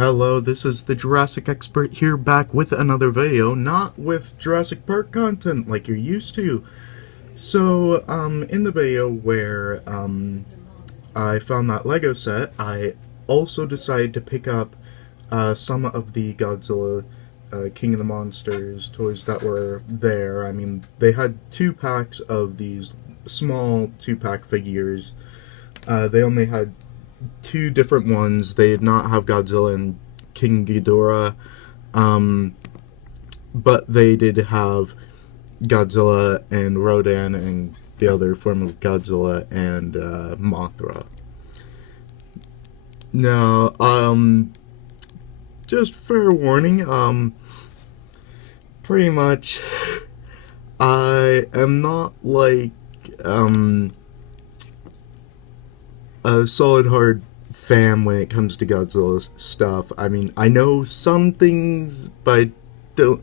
Hello, this is the Jurassic Expert here, back with another video, not with Jurassic Park content like you're used to. So, in the video where, I found that Lego set, I also decided to pick up, some of the Godzilla, King of the Monsters toys that were there. I mean, they had 2 packs of these small 2-pack figures. They only had 2 different ones. They did not have Godzilla and King Ghidorah, but they did have Godzilla and Rodan and the other form of Godzilla and Mothra. Now, just fair warning, pretty much, I am not like, a solid hard fan when it comes to Godzilla stuff. I mean, I know some things, but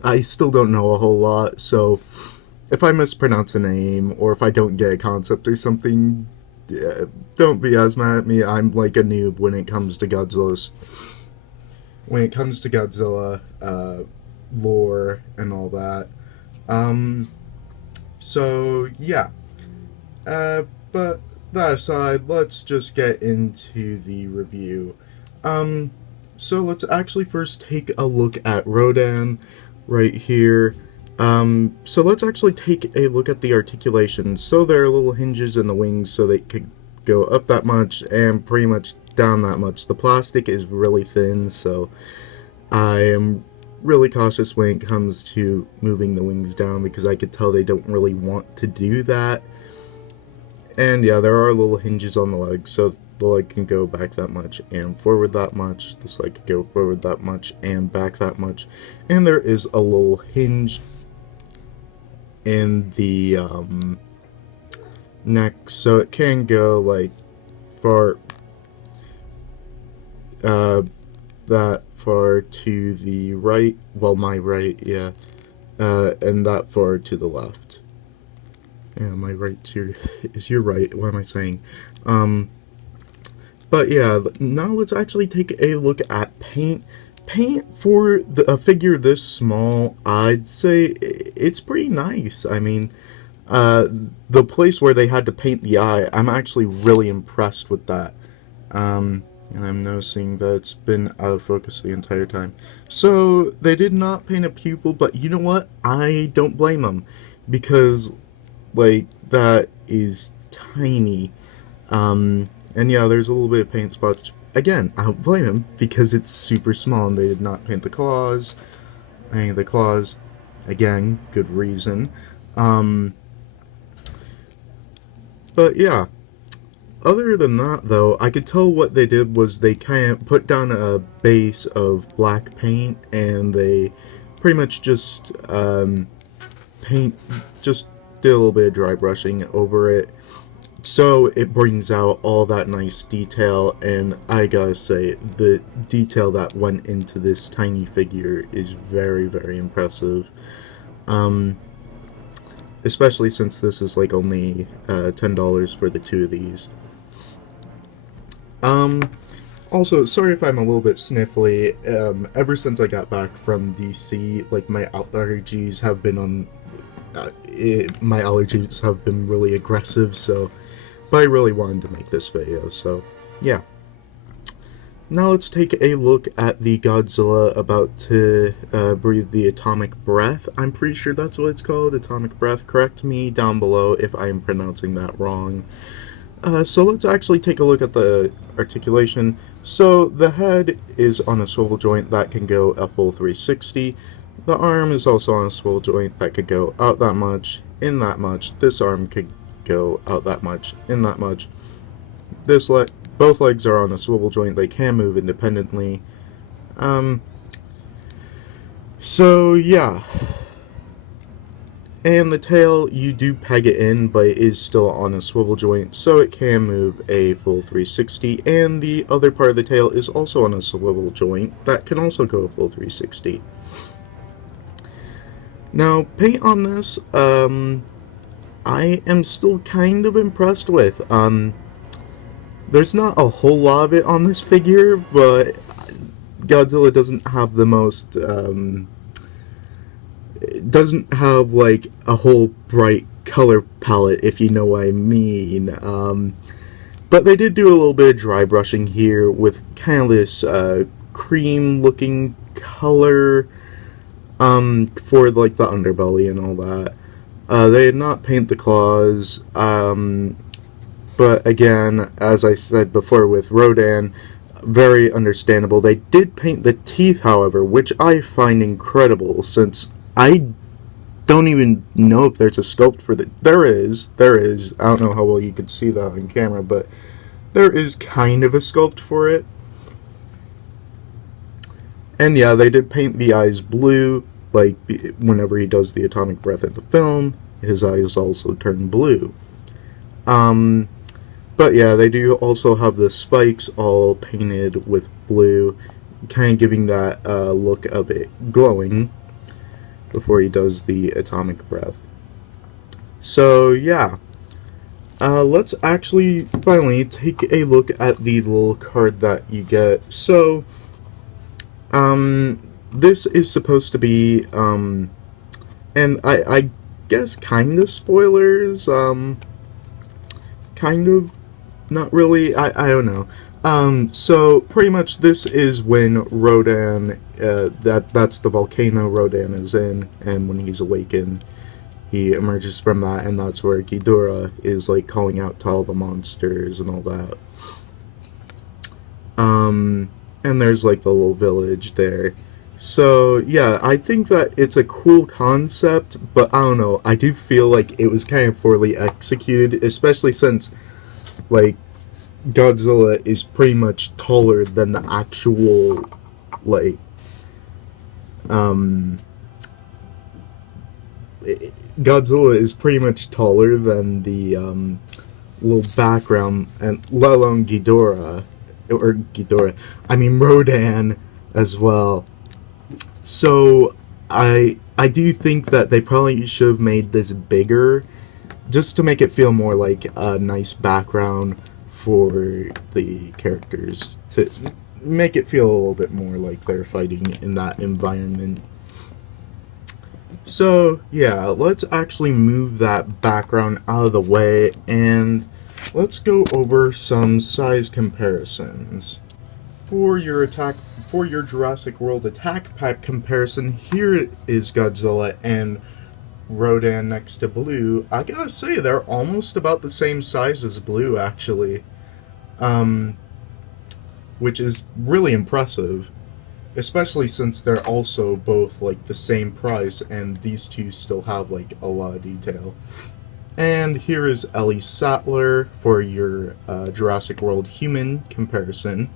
I still don't know a whole lot, so if I mispronounce a name or if I don't get a concept or something, yeah, don't be as mad at me. I'm like a noob when it comes to Godzilla lore and all that. So yeah. But that aside, let's just get into the review. So let's actually first take a look at Rodan right here. So let's actually take a look at the articulation. So there are little hinges in the wings so they could go up that much and pretty much down that much. The plastic is really thin, so I am really cautious when it comes to moving the wings down because I could tell they don't really want to do that. And yeah, there are little hinges on the leg, so the leg can go back that much and forward that much. This leg can go forward that much and back that much. And there is a little hinge in the neck, so it can go like far, that far to the right, well, my right, yeah, and that far to the left. Yeah, my right is your right. What am I saying? But yeah, now let's actually take a look at paint. Paint for a figure this small, I'd say it's pretty nice. I mean, the place where they had to paint the eye, I'm actually really impressed with that. And I'm noticing that it's been out of focus the entire time. So, they did not paint a pupil, but you know what? I don't blame them. Because like, that is tiny. And yeah, there's a little bit of paint spots. Again, I don't blame him because it's super small and they did not paint the claws. Any of the claws. Again, good reason. But yeah. Other than that, though, I could tell what they did was they kind of put down a base of black paint and they pretty much just did a little bit of dry brushing over it, so it brings out all that nice detail. And I gotta say, the detail that went into this tiny figure is very, very impressive. Especially since this is like only $10 for the 2 of these. Also, sorry if I'm a little bit sniffly. Ever since I got back from DC, like, my allergies have been on my allergies have been really aggressive, so, but I really wanted to make this video, so, yeah. Now let's take a look at the Godzilla about to breathe the atomic breath. I'm pretty sure that's what it's called, atomic breath. Correct me down below if I am pronouncing that wrong. So let's actually take a look at the articulation. So the head is on a swivel joint that can go a full 360. The arm is also on a swivel joint that could go out that much, in that much. This arm could go out that much, in that much. Both legs are on a swivel joint. They can move independently. So yeah. And the tail, you do peg it in, but it is still on a swivel joint, so it can move a full 360. And the other part of the tail is also on a swivel joint that can also go a full 360. Now, paint on this, I am still kind of impressed with. There's not a whole lot of it on this figure, but Godzilla doesn't have the most, doesn't have like a whole bright color palette, if you know what I mean. But they did do a little bit of dry brushing here with kind of this cream looking color for like the underbelly and all that. They did not paint the claws, but again, as I said before with Rodan, very understandable. They did paint the teeth, however, which I find incredible since I don't even know if there's a sculpt for the. There is. I don't know how well you could see that on camera, but there is kind of a sculpt for it. And yeah, they did paint the eyes blue, like whenever he does the atomic breath in the film, his eyes also turn blue. Um, but yeah, they do also have the spikes all painted with blue, kind of giving that look of it glowing before he does the atomic breath. So yeah, let's actually finally take a look at the little card that you get. So, this is supposed to be, and I guess kind of spoilers, kind of, not really, I don't know. So pretty much this is when Rodan, that's the volcano Rodan is in, and when he's awakened, he emerges from that, and that's where Ghidorah is like calling out to all the monsters and all that. And there's like the little village there. So yeah, I think that it's a cool concept, but I don't know. I do feel like it was kind of poorly executed, especially since like Godzilla is pretty much taller than the actual like um Godzilla is pretty much taller than the little background, and let alone I mean Rodan as well. So I do think that they probably should have made this bigger just to make it feel more like a nice background for the characters, to make it feel a little bit more like they're fighting in that environment. So yeah, let's actually move that background out of the way and let's go over some size comparisons. For your Jurassic World Attack Pack comparison, here is Godzilla and Rodan next to Blue. I gotta say, they're almost about the same size as Blue, actually. Which is really impressive. Especially since they're also both, like, the same price, and these two still have, like, a lot of detail. And here is Ellie Sattler for your Jurassic World Human comparison.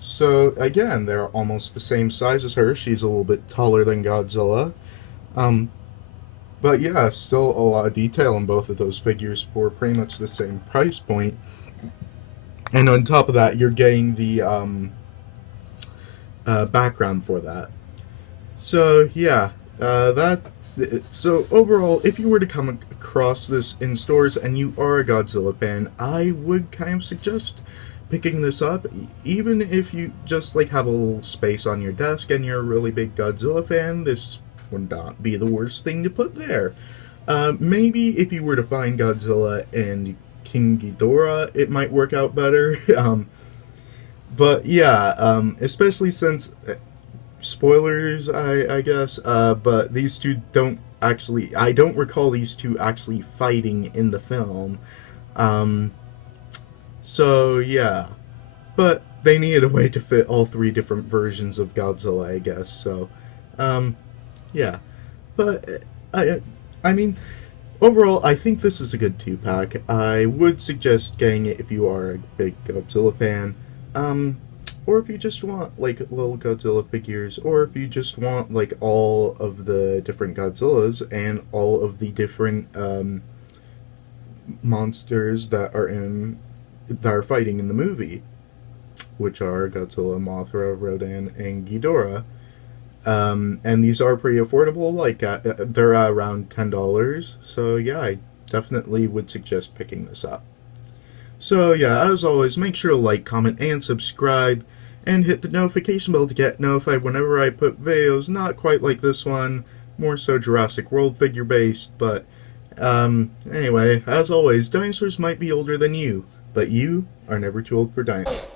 So, again, they're almost the same size as her. She's a little bit taller than Godzilla. But yeah, still a lot of detail in both of those figures for pretty much the same price point. And on top of that, you're getting the background for that. So yeah, so overall, if you were to come across this in stores and you are a Godzilla fan, I would kind of suggest picking this up, even if you just like have a little space on your desk and you're a really big Godzilla fan. This would not be the worst thing to put there. Maybe if you were to find Godzilla and King Ghidorah, it might work out better. But yeah, especially since spoilers, I guess. But these two don't actually. I don't recall these two actually fighting in the film. So yeah, but they needed a way to fit all three different versions of Godzilla, I guess. So, yeah, but I mean, overall, I think this is a good 2-pack. I would suggest getting it if you are a big Godzilla fan, or if you just want like little Godzilla figures, or if you just want like all of the different Godzillas and all of the different monsters that are fighting in the movie, which are Godzilla, Mothra, Rodan, and Ghidorah. And these are pretty affordable. Like they're around $10. So yeah, I definitely would suggest picking this up. So yeah, as always, make sure to like, comment, and subscribe. and hit the notification bell to get notified whenever I put videos not quite like this one, more so Jurassic World figure based, but anyway, as always, dinosaurs might be older than you, but you are never too old for dinosaurs.